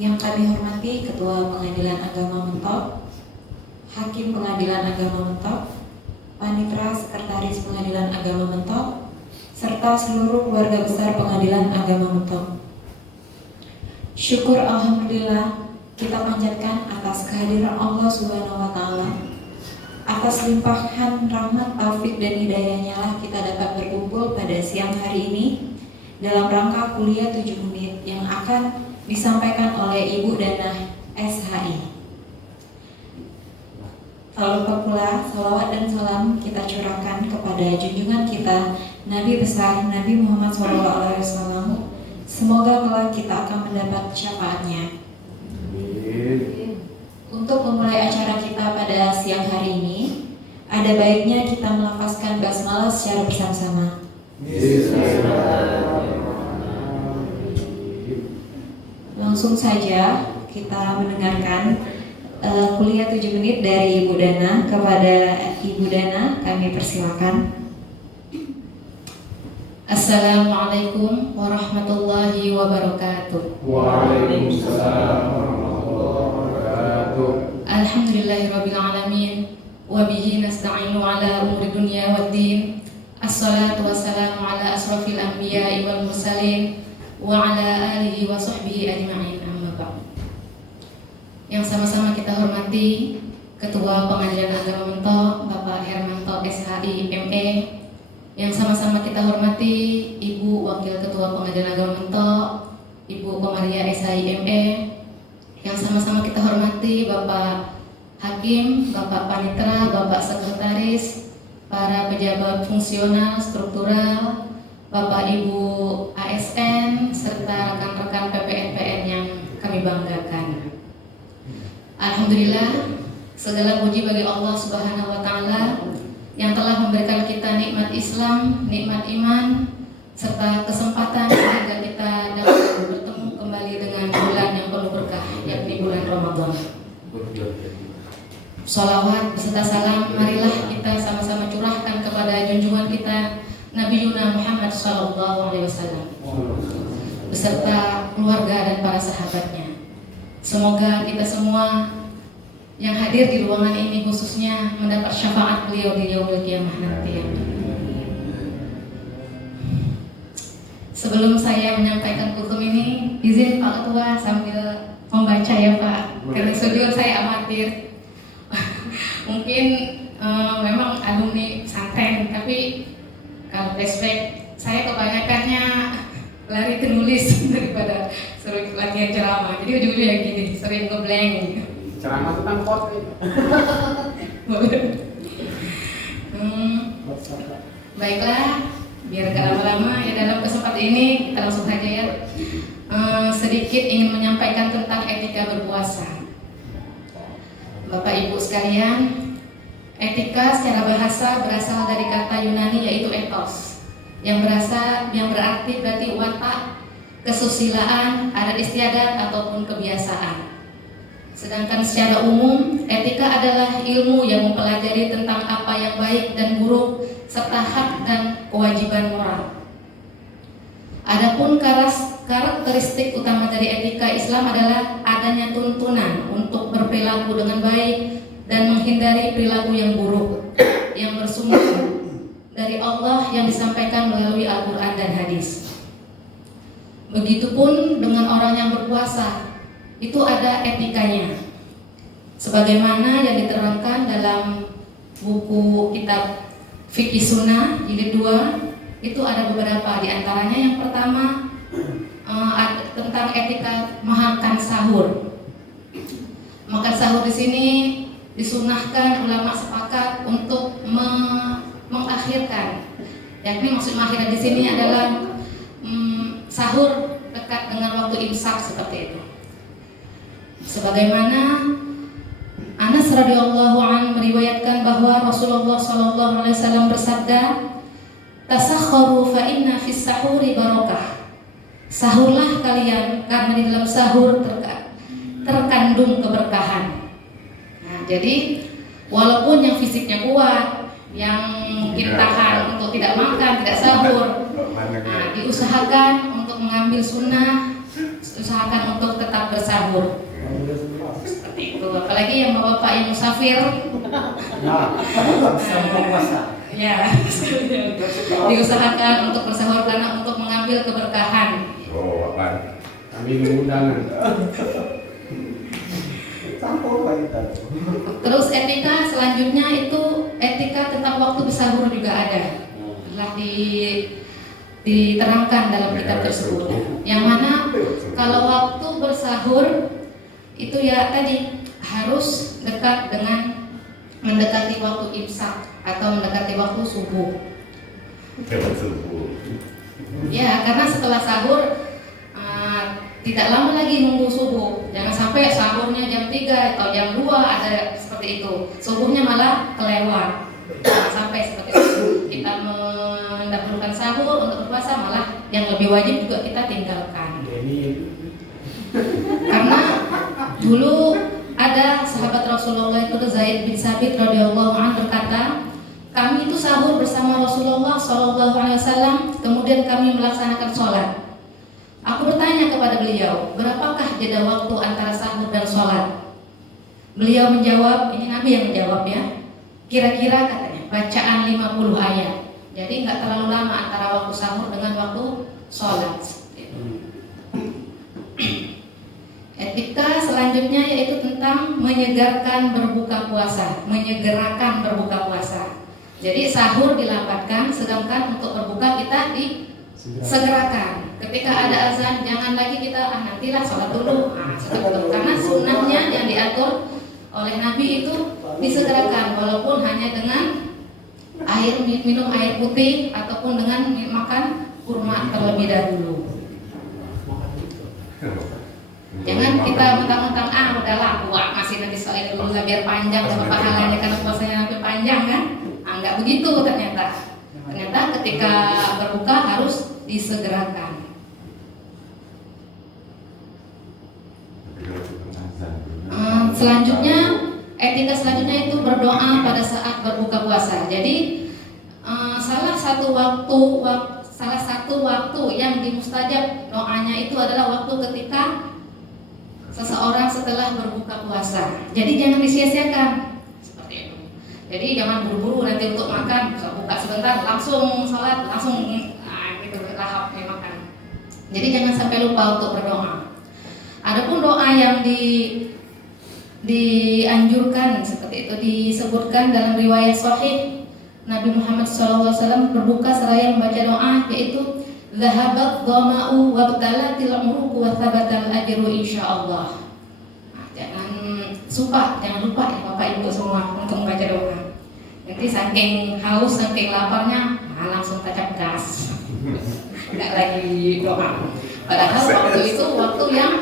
Yang kami hormati Ketua Pengadilan Agama Mentok, Hakim Pengadilan Agama Mentok, Panitera Sekretaris Pengadilan Agama Mentok, serta seluruh keluarga besar Pengadilan Agama Mentok. Syukur alhamdulillah kita panjatkan atas kehadiran Allah Subhanahu wa taala. Atas limpahan rahmat, taufik dan hidayahnya lah kita dapat berkumpul pada siang hari ini dalam rangka kuliah 7 menit yang akan disampaikan oleh Ibu Danah SHI. Tak lupa pula salawat dan salam kita curahkan kepada junjungan kita Nabi besar Nabi Muhammad SAW. Semoga kelak kita akan mendapat syafaatnya. Untuk memulai acara kita pada siang hari ini, ada baiknya kita melafazkan basmalah secara bersama-sama. Langsung saja kita mendengarkan kuliah 7 menit dari Ibu Dana. Kepada Ibu Dana kami persilakan. Assalamualaikum warahmatullahi wabarakatuh. Waalaikumsalam warahmatullahi wabarakatuh. Alhamdulillahirabbil alamin wa bihi nasta'inu ala umuri dunya waddin. Assalatu wassalamu ala asrofil anbiya'i wal mursalin wa ala alihi wa sahbihi ajma'in, amma ba'd. Yang sama-sama kita hormati Ketua Pengadilan Agama Mentok Bapak Hermanto SHI ME, yang sama-sama kita hormati Ibu Wakil Ketua Pengadilan Agama Mentok Ibu Komaria SHI ME, yang sama-sama kita hormati Bapak Hakim, Bapak Panitera, Bapak Sekretaris, para pejabat fungsional struktural, Bapak Ibu ASN, serta rekan-rekan PPN-PN yang kami banggakan. Alhamdulillah, segala puji bagi Allah Subhanahu wa taala yang telah memberikan kita nikmat Islam, nikmat iman, serta kesempatan agar kita dapat bertemu kembali dengan bulan yang penuh berkah, yakni bulan Ramadan. Sholawat beserta salam marilah kita sama-sama curahkan kepada junjungan kita Nabi Yuna Muhammad SAW beserta keluarga dan para sahabatnya. Semoga kita semua yang hadir di ruangan ini khususnya mendapat syafaat beliau di yaumil qiyamah nanti. Sebelum saya menyampaikan kultum ini, izin Pak Ketua sambil membaca ya Pak, karena sejujurnya saya amatir. Mungkin memang alumni pesantren, tapi kalau flashback saya kebanyakannya lari ke nulis daripada sering latihan ceramah. Jadi ujung-ujungnya gini, sering ngeblank gitu. Ceramah tentang pot Baiklah, biar gak lama-lama ya, dalam kesempatan ini kita langsung saja ya. Sedikit ingin menyampaikan tentang etika berpuasa. Bapak Ibu sekalian, etika secara bahasa berasal dari kata Yunani yaitu ethos, yang berarti watak, kesusilaan, adat istiadat ataupun kebiasaan. Sedangkan secara umum, etika adalah ilmu yang mempelajari tentang apa yang baik dan buruk serta hak dan kewajiban moral. Adapun karakteristik utama dari etika Islam adalah adanya tuntunan untuk berperilaku dengan baik dan menghindari perilaku yang buruk yang bersumber dari Allah yang disampaikan melalui Al-Quran dan hadis. Begitupun dengan orang yang berpuasa, itu ada etikanya, sebagaimana yang diterangkan dalam buku kitab Fikih Sunnah jilid 2. Itu ada beberapa, diantaranya yang pertama tentang etika makan sahur. Makan sahur di sini disunahkan, ulama sepakat untuk mengakhirkan, yakni maksud mengakhirkan di sini adalah sahur dekat dengan waktu imsak seperti itu. Sebagaimana Anas radhiyallahu anhu meriwayatkan bahwa Rasulullah SAW bersabda, "Tasakharu fa inna fis sahuri barakah." Sahurlah kalian karena di dalam sahur terkandung keberkahan. Nah, jadi walaupun yang fisiknya kuat, yang mungkin tahan untuk tidak makan, tidak sahur, diusahakan untuk mengambil sunnah, usahakan untuk tetap bersahur. Seperti itu. Apalagi yang bapak-bapak yang musafir. Ya, diusahakan untuk bersahur karena untuk mengambil keberkahan. Oh, apa? Kami undangan. Terus etika selanjutnya itu etika tentang waktu bersahur juga ada. Telah diterangkan dalam kitab tersebut. Yang mana kalau waktu bersahur itu ya tadi harus dekat dengan mendekati waktu imsak atau mendekati waktu subuh. Ya, karena setelah sahur tidak lama lagi nunggu subuh. Jangan sampai sahurnya jam 3 atau jam 2 ada seperti itu. Subuhnya malah kelewat. Jangan sampai seperti itu. Kita mendahulukan sahur untuk berpuasa, malah yang lebih wajib juga kita tinggalkan. Karena dulu ada sahabat Rasulullah itu Zaid bin Sabit radhiyallahu anhu berkata, kami itu sahur bersama Rasulullah SAW, kemudian kami melaksanakan sholat. Aku bertanya kepada beliau, berapakah jeda waktu antara sahur dan sholat? Beliau menjawab, ini Nabi yang menjawab ya, kira-kira katanya bacaan 50 ayat. Jadi nggak terlalu lama antara waktu sahur dengan waktu sholat. Etika selanjutnya yaitu tentang menyegarkan berbuka puasa, menyegerakan berbuka puasa. Jadi sahur dilambatkan, sedangkan untuk berbuka kita disegerakan. Ketika ada azan, jangan lagi kita nantilah sholat dulu. Karena sunnahnya yang diatur oleh Nabi itu disegerakan, walaupun hanya dengan minum air putih ataupun dengan makan kurma terlebih dahulu. Jangan kita mentang-mentang udahlah masih nanti soal dulu lah biar panjang sama pahalanya karena puasanya nanti panjang kan? Enggak begitu ternyata. Ternyata ketika berbuka harus disegerakan. Selanjutnya etika selanjutnya itu berdoa pada saat berbuka puasa. Jadi salah satu waktu yang dimustajab doanya itu adalah waktu ketika seseorang setelah berbuka puasa. Jadi jangan disia-siakan seperti itu. Jadi jangan buru-buru nanti untuk makan, buka sebentar langsung sholat, langsung gitu lahap makan. Jadi jangan sampai lupa untuk berdoa. Adapun doa yang dianjurkan seperti itu disebutkan dalam riwayat sahih Nabi Muhammad SAW berbuka seraya membaca doa yaitu Zahabat dhama'u wabtalatil uruqu wa thabatal ajru insyaallah. Jangan lupa ya Bapak Ibu semua untuk membaca doa. Nanti saking haus, saking laparnya, langsung tancap gas. Enggak lagi doa. Padahal waktu itu waktu yang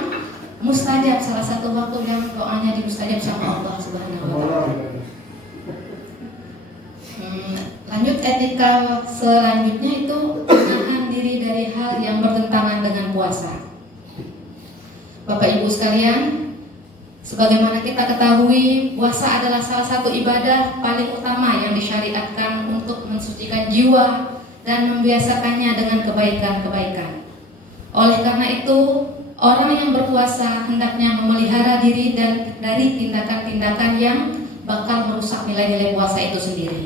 mustajab, salah satu waktu yang doanya dimustajab sama Allah Subhanahu wa taala. Lanjut etika selanjutnya itu menahan diri dari hal yang bertentangan dengan puasa. Bapak Ibu sekalian, sebagaimana kita ketahui, puasa adalah salah satu ibadah paling utama yang disyariatkan untuk mensucikan jiwa dan membiasakannya dengan kebaikan-kebaikan. Oleh karena itu, orang yang berpuasa hendaknya memelihara diri dari tindakan-tindakan yang bakal merusak nilai-nilai puasa itu sendiri.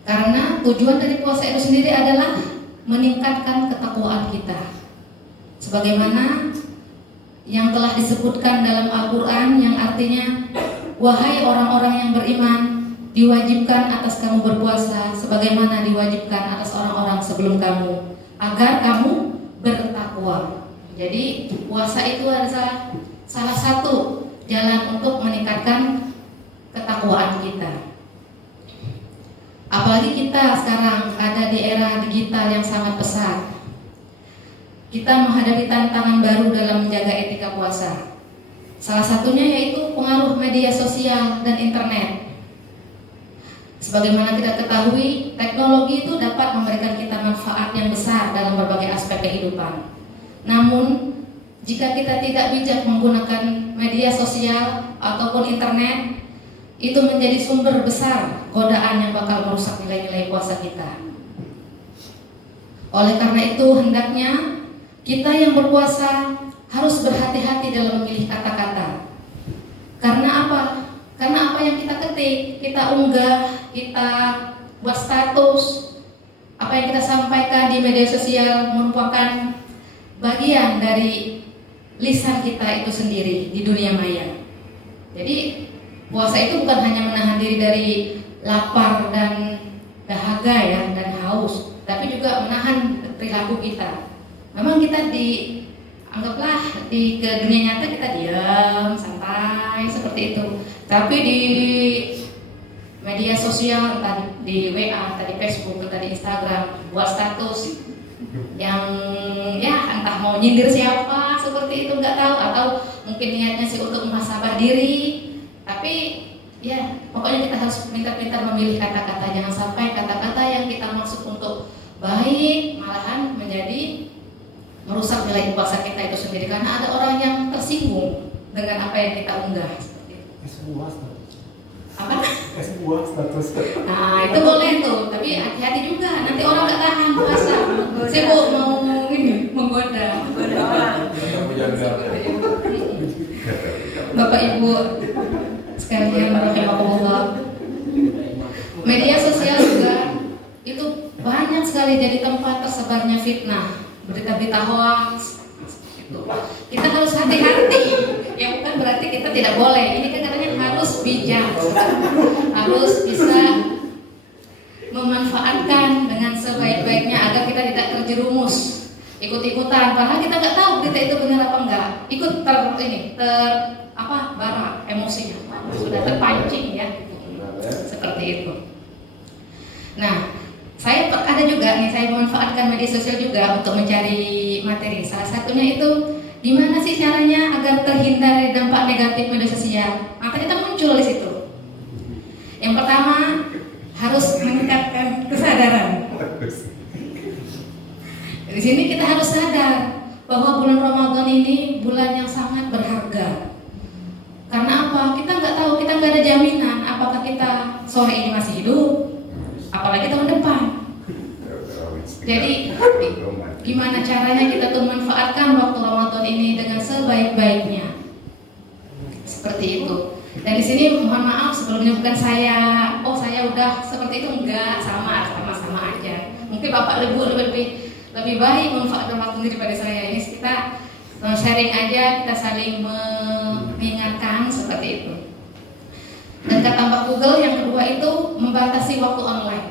Karena tujuan dari puasa itu sendiri adalah meningkatkan ketakwaan kita. Sebagaimana yang telah disebutkan dalam Al-Quran yang artinya, wahai orang-orang yang beriman, diwajibkan atas kamu berpuasa sebagaimana diwajibkan atas orang-orang sebelum kamu, agar kamu bertakwa. Jadi puasa itu adalah salah satu jalan untuk meningkatkan ketakwaan kita. Apalagi kita sekarang ada di era digital yang sangat pesat. Kita menghadapi tantangan baru dalam menjaga etika puasa. Salah satunya yaitu pengaruh media sosial dan internet. Sebagaimana kita ketahui, teknologi itu dapat memberikan kita manfaat yang besar dalam berbagai aspek kehidupan. Namun, jika kita tidak bijak menggunakan media sosial ataupun internet, itu menjadi sumber besar godaan yang bakal merusak nilai-nilai puasa kita. Oleh karena itu, hendaknya kita yang berpuasa harus berhati-hati dalam memilih kata-kata. Karena apa? Karena apa yang kita ketik, kita unggah, kita buat status, apa yang kita sampaikan di media sosial merupakan bagian dari lisan kita itu sendiri di dunia maya. Jadi puasa itu bukan hanya menahan diri dari lapar dan dahaga ya, dan haus, tapi juga menahan perilaku kita. Memang kita anggaplah di ke dunia nyata kita diam, santai seperti itu. Tapi di media sosial, entah di WA, entah di Facebook, entah di Instagram, buat status yang ya entah mau nyindir siapa seperti itu, nggak tahu, atau mungkin niatnya sih untuk muhasabah diri. Tapi ya pokoknya kita harus pintar-pintar memilih kata-kata, jangan sampai kata-kata yang kita maksud untuk baik malahan menjadi merusak nilai puasa kita itu sendiri, karena ada orang yang tersinggung dengan apa yang kita unggah. Sebuah status. Apa? Sebuah status. Nah itu boleh tuh, tapi hati-hati juga, nanti orang nggak tahan puasa. Sibuk mau ini menggoda orang. Bapak Ibu sekalian, rahimahullah, media sosial juga itu banyak sekali jadi tempat tersebarnya fitnah, berita-berita hoax. Kita harus hati-hati. Ya bukan berarti kita tidak boleh. Ini kan katanya harus bijak, harus bisa memanfaatkan dengan sebaik-baiknya agar kita tidak terjerumus ikut-ikutan. Padahal kita nggak tahu berita itu benar apa enggak. Ikut bara emosinya, sudah terpancing ya, seperti itu. Nah, saya ada juga nih, saya memanfaatkan media sosial juga untuk mencari materi. Salah satunya itu gimana sih caranya agar terhindar dari dampak negatif media sosial. Maka kita muncul di situ. Yang pertama harus meningkatkan kesadaran. Di sini kita harus sadar bahwa bulan Ramadan ini bulan yang sangat berharga. Karena apa? Kita nggak tahu, kita nggak ada jaminan apakah kita sore ini masih hidup, apalagi tahun depan. Jadi gimana caranya kita tuh memanfaatkan waktu Ramadan ini dengan sebaik-baiknya, seperti itu. Dan di sini mohon maaf sebelumnya, bukan saya udah seperti itu, enggak, sama aja. Mungkin Bapak lebih baik memanfaatkan waktu daripada saya. Ini kita sharing aja, kita saling mengingatkan seperti itu. Dan kata Mbak Google yang kedua itu membatasi waktu online.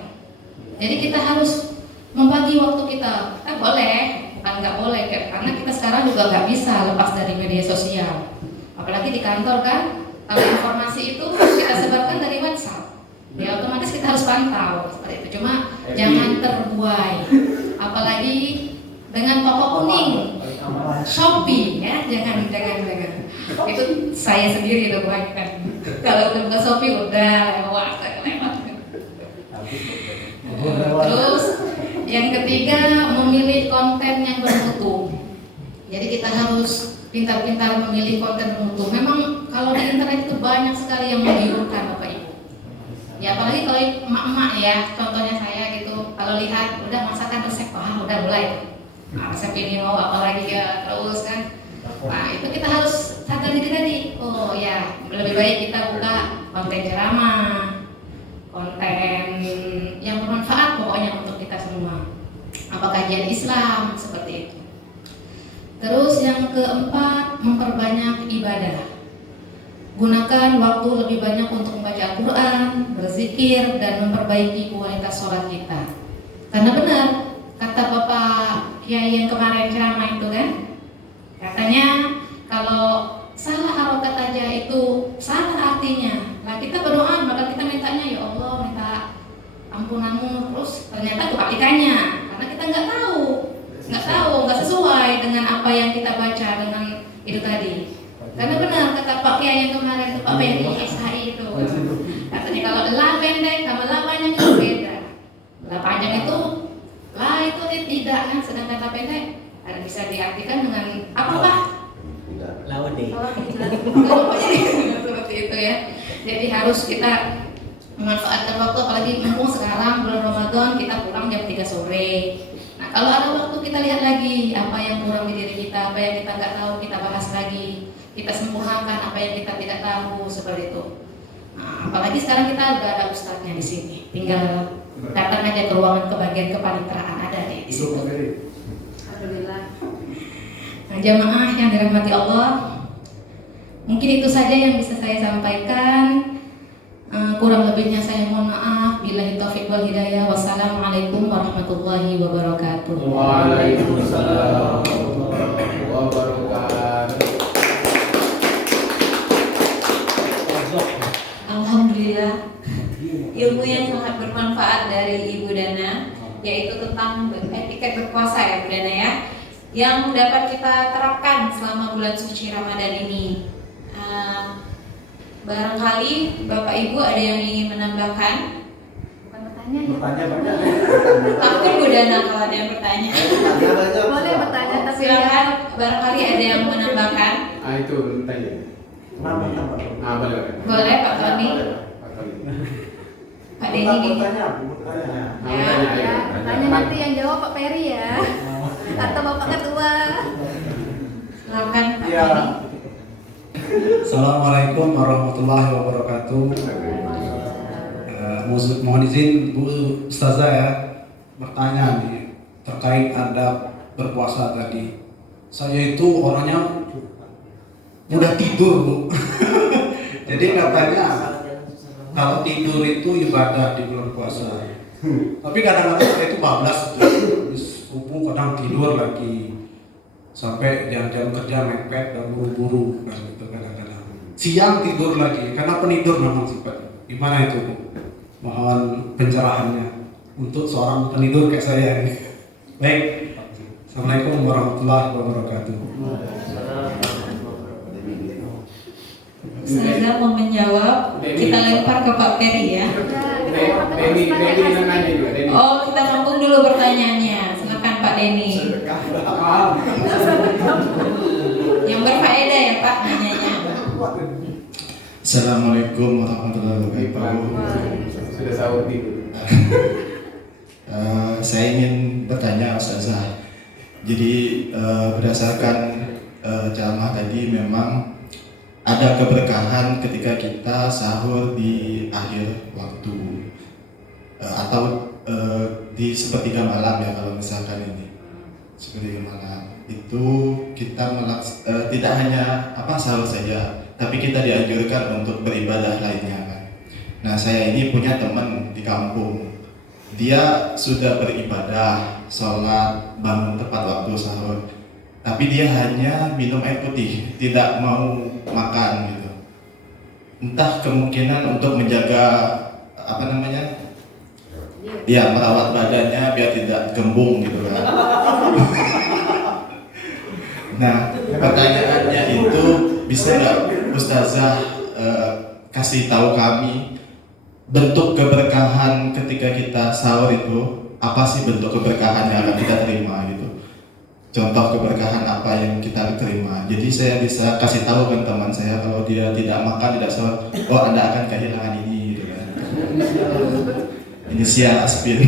Jadi kita harus membagi waktu kita. Boleh, bukan nggak boleh, karena kita sekarang juga nggak bisa lepas dari media sosial. Apalagi di kantor kan, kalau informasi itu kita sebarkan dari WhatsApp, ya otomatis kita harus pantau seperti itu. Cuma jangan terbuai, apalagi dengan toko kuning, Shopee ya, jangan. Itu saya sendiri udah buat kan. Kalau udah buka Shopee udah lewat. Terus yang ketiga, memilih konten yang bermutu. Jadi kita harus pintar-pintar memilih konten bermutu. Memang kalau di internet itu banyak sekali yang menggiurkan Bapak Ibu. Ya apalagi kalau emak-emak ya, contohnya saya gitu, kalau lihat udah masakan resep, udah mulai. Resep ini mau apalagi ya, terus kan. Nah itu kita harus sadar diri tadi. Oh ya, lebih baik kita buka konten ceramah, konten yang bermanfaat pokoknya untuk kita semua. Apa kajian Islam seperti itu. Terus yang keempat, memperbanyak ibadah. Gunakan waktu lebih banyak untuk membaca Al-Quran, berzikir, dan memperbaiki kualitas sholat kita. Karena benar kata Bapak Kiai yang kemarin ceramah itu kan, katanya kalau salah harokat aja itu salah artinya. Nah kita berdoa, maka kita mintanya ya Allah minta ampunanmu, terus ternyata kebalikannya, karena kita nggak tahu, nggak sesuai dengan apa yang kita baca dengan itu tadi. Karena benar kata Pak Kiai yang kemarin itu, Pak Beni SHI itu, katanya kalau la pendek sama la panjang itu beda. La panjang itu tidak kan, sedangkan la pendek ada bisa diartikan dengan apakah? Lawade. Seperti itu ya. Jadi harus kita memanfaatkan waktu, apalagi mumpung sekarang bulan Ramadan kita pulang jam 3 sore. Nah kalau ada waktu kita lihat lagi apa yang kurang di diri kita, apa yang kita nggak tahu kita bahas lagi, kita sempurnakan apa yang kita tidak tahu seperti itu. Nah, apalagi sekarang kita udah ada ustadznya di sini, tinggal datang aja ke ruangan ke bagian kepanitraan ada di situ. Alhamdulillah. Nah, jamaah yang dirahmati Allah, mungkin itu saja yang bisa saya sampaikan. Kurang lebihnya saya mohon maaf. Billahi taufiq wal hidayah. Wassalamualaikum warahmatullahi wabarakatuh. Waalaikumsalam warahmatullahi wabarakatuh. Alhamdulillah, ilmu yang sangat bermanfaat dari Ibu Dana, yaitu tentang etiket berpuasa ya Bu Dana ya, yang dapat kita terapkan selama bulan suci Ramadan ini. Barangkali Bapak Ibu ada yang ingin menambahkan? Bukan bertanya ya. Bertanya banyak. Takut Bu Dana kalau ada yang bertanya. Boleh bertanya tapi Silakan, barangkali ada yang menambahkan. Itu tanya. Boleh. Boleh Pak Tony, Pak Tony. Pak Denny gini. Bertanya. ya, bertanya nanti yang jawab Pak Peri ya. Atau Bapak Ketua. Silakan Pak Iya. Denny. Assalamualaikum warahmatullahi wabarakatuh. Mohon izin Bu Ustazah ya, bertanya nih terkait adab berpuasa tadi. Saya itu orangnya mudah tidur Bu. Jadi katanya kalau tidur itu ibadah di bulan puasa. Tapi kadang-kadang saya itu bablas, subuh kadang tidur lagi. Sampai jam-jam kerja mepet dan buru-buru kan gitu kadang-kadang. Siang tidur lagi karena penidur memang sifat. Gimana itu Bu? Mohon pencerahannya untuk seorang penidur kayak saya ini. Baik. Assalamualaikum warahmatullahi wabarakatuh. Saya mau menjawab, kita lempar ke Pak Peri ya. Denny nanya juga. Denny. Oh, kita tampung dulu pertanyaannya. Silakan Pak Denny. Yang berfaedah ya Pak nanyanya. Assalamualaikum warahmatullahi wabarakatuh. Sudah sahur tidur. Saya ingin bertanya Ustazah. Jadi berdasarkan ceramah tadi memang ada keberkahan ketika kita sahur di akhir waktu atau di sepertiga malam ya, kalau misalkan ini sepertiga malam itu kita tidak hanya sahur saja, tapi kita dianjurkan untuk beribadah lainnya kan. Nah, saya ini punya teman di kampung, dia sudah beribadah, sholat, bangun tepat waktu sahur, tapi dia hanya minum air putih, tidak mau makan gitu. Entah kemungkinan untuk menjaga ya merawat badannya biar tidak gembung gitu kan. Nah, pertanyaannya itu bisa nggak Ustazah kasih tahu kami bentuk keberkahan ketika kita sahur itu, apa sih bentuk keberkahan yang akan kita terima gitu? Contoh keberkahan apa yang kita terima. Jadi saya bisa kasih tahu kan teman saya kalau dia tidak makan, tidak sahur, oh Anda akan kehilangan ini gitu kan. Inisial Aspin.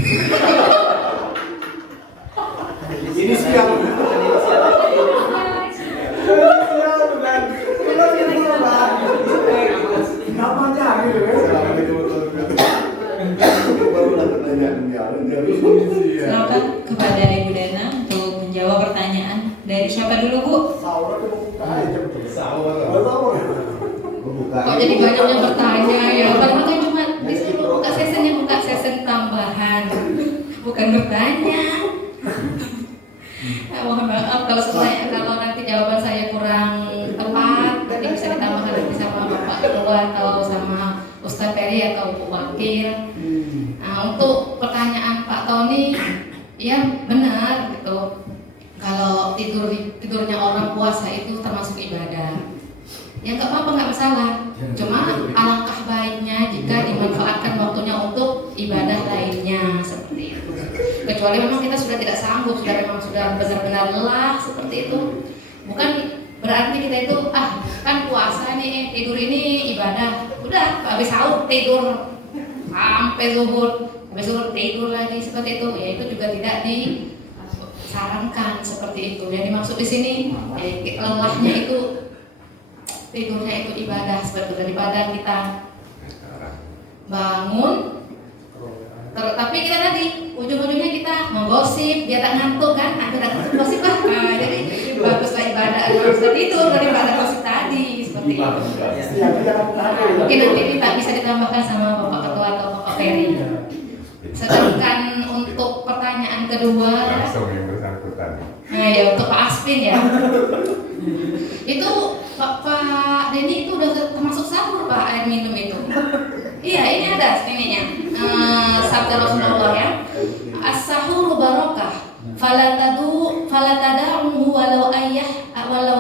Ini siang. Namanya gitu Silakan kepada Ibu Dana untuk menjawab pertanyaan. Dari siapa dulu Bu? Kok jadi banyak yang bertanya ya? Padahal kan cuma disuruh buka sesen tambahan, bukan bertanya. Mohon maaf kalau nanti jawaban saya kurang tepat, nanti bisa ditambahkan nanti sama Bapak Ketua atau sama Ustadz Peri atau Bu Wakil. Nah, untuk pertanyaan Pak Tony, ya benar gitu. Kalau tidurnya orang puasa itu termasuk ibadah, ya nggak apa-apa, nggak masalah. Cuma alangkah baiknya jika dimanfaatkan waktunya untuk ibadah lainnya seperti itu. Kecuali memang kita sudah tidak sanggup, sudah benar-benar lelah seperti itu. Bukan berarti kita itu kan puasa nih, tidur ini ibadah. Udah habis sahur tidur sampai zuhur, habis zuhur tidur lagi seperti itu. Ya itu juga tidak sarankan seperti itu. Yang dimaksud di sini lelahnya itu tidurnya itu ibadah seperti itu, daripada kita bangun tapi kita tadi ujung-ujungnya kita menggosip, dia tak ngantuk kan, ada gosip kan, jadi baguslah ibadah baguslah tidur daripada gosip tadi seperti itu. Mungkin nanti kita bisa ditambahkan sama Bapak Ketua atau Bapak Ferry. Sedangkan untuk pertanyaan kedua, Langsung yang bersangkutan. nah ya untuk Pak Aspin ya, itu Pak Denny itu udah termasuk sahur Pak, air minum itu. Iya, ini ada ininya. Sabda Rasulullah ya. As-sahuru barakah. Fala tada'uhu walau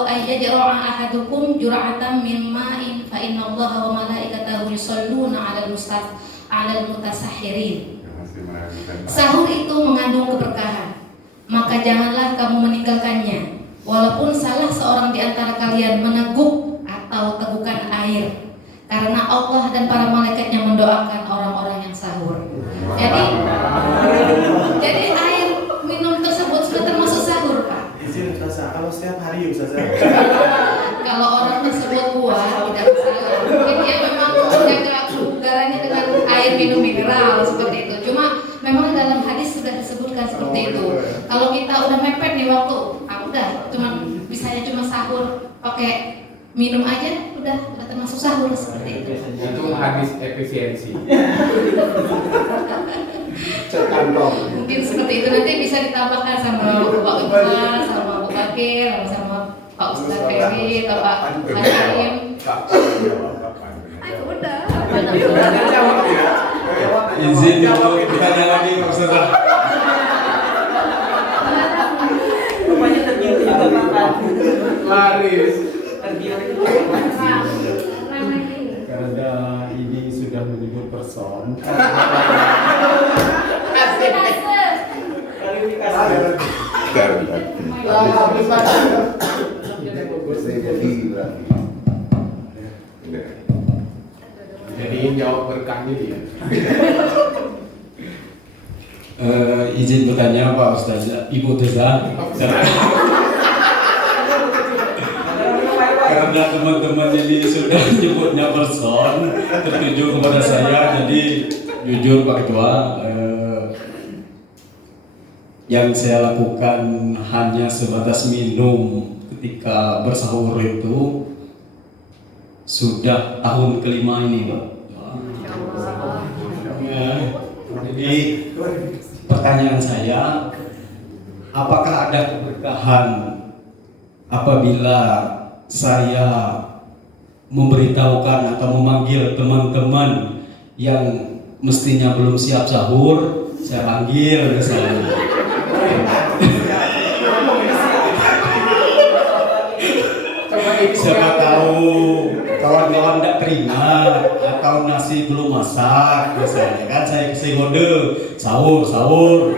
ayyajra'a ahadukum jur'atan min ma'in fa innallaha wa malaikatahu yusholluna 'alal mutasahhirin. Sahur itu mengandung keberkahan. Maka janganlah kamu meninggalkannya. Walaupun salah seorang di antara kalian meneguk atau tegukan air. Karena Allah dan para malaikatnya mendoakan orang-orang yang sahur. Jadi air minum tersebut sudah termasuk sahur, Pak. Izin Ustazah, kalau setiap hari Ustazah. Kalau orang tersebut kuat tidak masalah. Mungkin dia memang menjaga kebugarannya dengan air minum mineral seperti itu. Cuma memang dalam hadis sudah disebutkan seperti itu. Kalau kita udah mepet nih waktu, udah bisanya cuma sahur pakai minum aja udah termasuk sahur seperti itu. Itu hadis efisiensi. Mungkin seperti itu, nanti bisa ditambahkan sama Bapak Ketua, sama Bu Bakir, sama Pak Ustaz Ferry, atau Pak Hakim. Udah. Izin dulu ditanya lagi Pak Ustaz. Rupanya tergiur juga Pak. Laris. Tergiur itu. Karena ini sudah menyebut person. Jadi jawab berkahnya dia. Izin bertanya Pak Ustaz, Ibu Teza. Karena teman-teman ini sudah menyebutnya person tertuju kepada saya, jadi jujur Pak Ketua, yang saya lakukan hanya sebatas minum ketika bersahur itu sudah tahun kelima ini Pak. Ya, jadi pertanyaan saya, apakah ada keberkahan apabila saya memberitahukan atau memanggil teman-teman yang mestinya belum siap sahur, saya panggil misalnya. Siapa tahu kawan-kawan tidak teringat atau nasi belum masak misalnya kan, saya kasih kode sahur.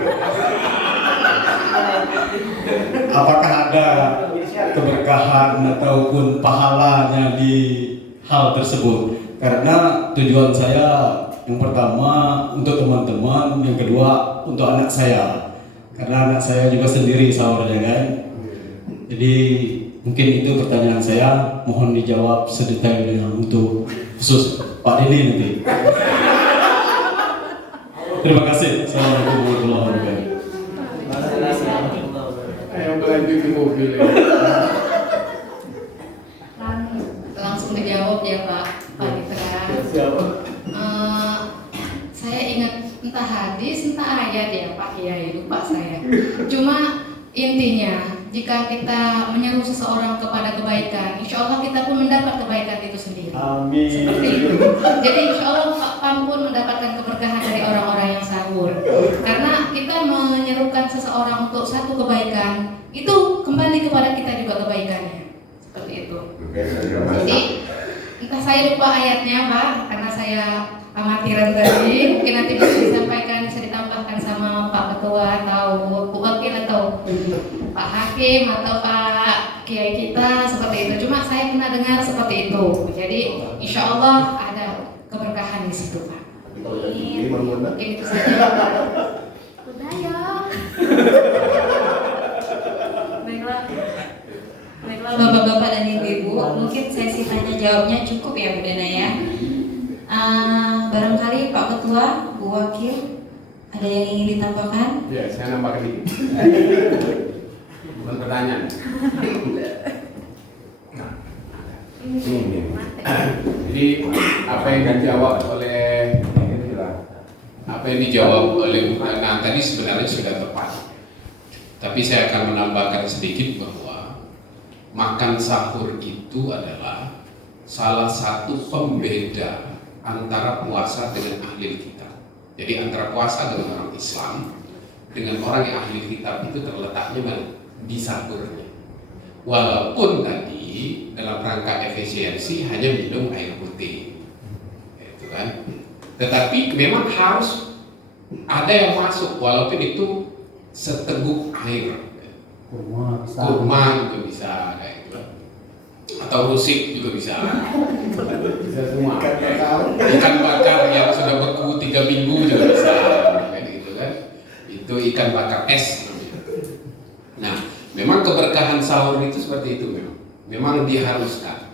Apakah ada keberkahan ataupun pahalanya di hal tersebut? Karena tujuan saya yang pertama untuk teman-teman, yang kedua untuk anak saya, karena anak saya juga sendiri sahurnya kan. Jadi mungkin itu pertanyaan saya, mohon dijawab sedetailnya untuk khusus Pak Dini nanti. Terima kasih. Assalamualaikum warahmatullahi wabarakatuh. Ayo berlanjut di mobil ya. Langsung dijawab ya Pak Mitra. Saya ingat entah hadis entah ayat ya Pak Kiai, lupa saya. Cuma intinya jika kita menyeru seseorang kepada kebaikan, insya Allah kita pun mendapat kebaikan itu sendiri. Amin. Seperti itu. Jadi insya Allah Pak Pan pun mendapatkan keberkahan dari orang-orang yang sahur. Karena kita menyerukan seseorang untuk satu kebaikan, itu kembali kepada kita juga kebaikannya. Seperti itu. Jadi entah saya lupa ayatnya Pak, karena saya amatiran tadi. Mungkin nanti bisa disampaikan, bisa ditambahkan sama Pak Ketua atau Bu Wakil atau Pak Hakim atau Pak Kiai kita seperti itu. Cuma saya pernah dengar seperti itu. Jadi insya Allah ada keberkahan di situ Pak. Mungkin itu saja. Udah ya. Bapak-bapak dan ibu-ibu, mungkin sesi tanya jawabnya cukup ya Bu Dana ya. Barangkali Pak Ketua, Bu Wakil, ada yang ingin ditambahkan? Ya, saya nambahkan dikit. Bukan pertanyaan. Jadi apa yang dijawab oleh Bu Nana tadi sebenarnya sudah tepat. Tapi saya akan menambahkan sedikit bahwa makan sahur itu adalah salah satu pembeda antara puasa dengan ahli kitab. Jadi antara puasa dengan orang Islam dengan orang yang ahli kitab itu terletaknya di sahurnya. Walaupun tadi dalam rangka efisiensi hanya minum air putih, itu kan. Tetapi memang harus ada yang masuk, walaupun itu seteguk air. Kurma juga bisa kayak gitu. Atau rusik juga bisa. Bisa semua. Ikan bakar yang sudah beku 3 minggu juga bisa kayak gitu kan. Itu ikan bakar es. Nah, memang keberkahan sahur itu seperti itu memang diharuskan.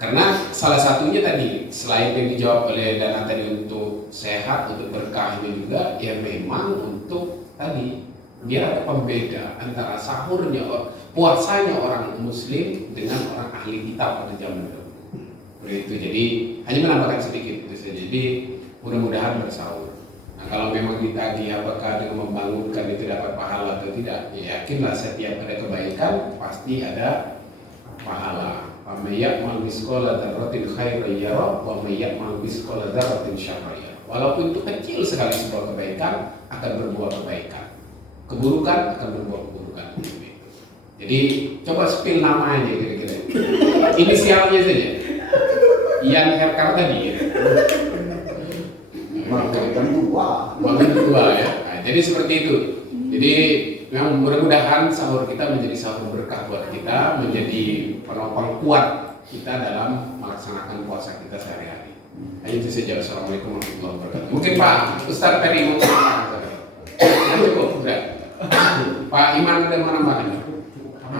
Karena salah satunya tadi selain yang dijawab oleh Dana tadi untuk sehat, untuk berkahnya juga, ya memang untuk tadi biar ada pembeda antara sahurnya, puasanya orang Muslim dengan orang ahli kitab pada zaman itu. Begitu. Jadi hanya menambahkan sedikit itu saja. Jadi mudah-mudahan bersahur. Nah, kalau memang ditagih apakah dengan membangunkan itu dapat pahala atau tidak, ya yakinlah setiap ada kebaikan pasti ada pahala. Wa may ya'mal misqala dzarratin khairan yarah wa may ya'mal misqala dzarratin syarran yarah. Walaupun itu kecil sekali sebuah kebaikan akan berbuah kebaikan. Keburukan akan berbuah keburukan. Jadi coba spill namanya kira-kira. Inisialnya saja. Ian RK tadi ya. Makan dua ya. Nah, jadi seperti itu. Jadi memang mudah-mudahan sahur kita menjadi sahur berkah buat kita, menjadi penopang kuat kita dalam melaksanakan puasa kita sehari-hari. Hanya itu saja. Assalamualaikum warahmatullahi wabarakatuh. Mungkin Pak Ustaz Peri mau cukup udah. Pak Iman ada mau nambahkan?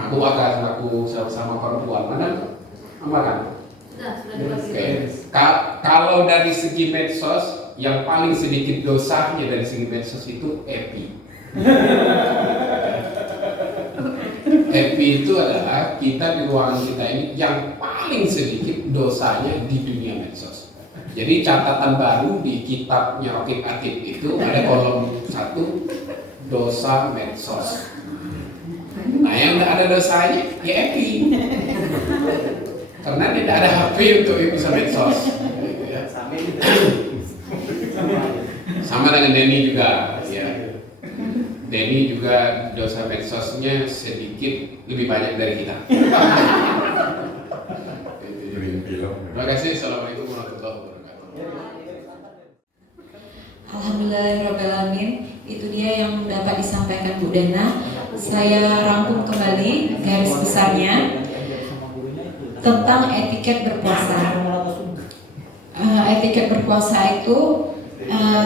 Aku akan aku sama perempuan mana nambahkan? Oke. Kalau dari segi medsos yang paling sedikit dosanya dari segi medsos itu epi. Epi itu adalah kita di ruangan kita ini yang paling sedikit dosanya di dunia medsos. Jadi catatan baru di kitabnya Rokib Atib itu ada kolom 1 dosa medsos. Nah yang tidak ada dosanya ya epi. Karena tidak ada HP untuk bisa medsos. Sama dengan Denny juga, ya. Denny juga dosa medsosnya sedikit lebih banyak dari kita. Terima kasih. Assalamualaikum warahmatullahi wabarakatuh. Alhamdulillahirrahmanirrahim. Itu dia yang dapat disampaikan Bu Dana. Saya rangkum kembali garis besarnya tentang etiket berpuasa. Etiket berpuasa itu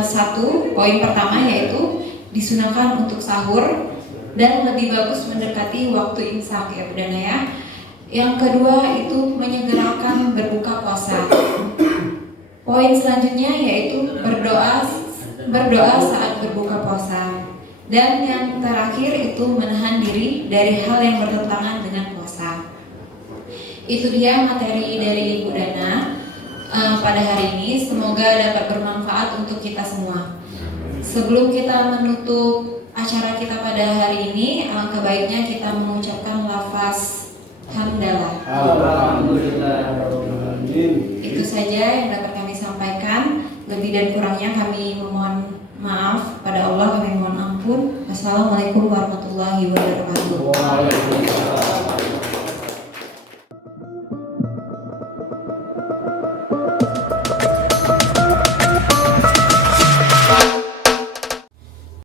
satu, poin pertama yaitu disunahkan untuk sahur dan lebih bagus mendekati waktu imsak ya Bu Dana ya. Yang kedua itu menyegerakan berbuka puasa. Poin selanjutnya yaitu berdoa saat berbuka puasa. Dan yang terakhir itu menahan diri dari hal yang bertentangan dengan puasa. Itu dia materi dari Ibu Dana pada hari ini. Semoga dapat bermanfaat untuk kita semua. Sebelum kita menutup acara kita pada hari ini, alangkah baiknya kita mengucapkan lafaz hamdalah. Itu saja yang dapat kami sampaikan. Lebih dan kurangnya kami memohon maaf pada Allah, kami mohon ampun. Wassalamualaikum warahmatullahi wabarakatuh.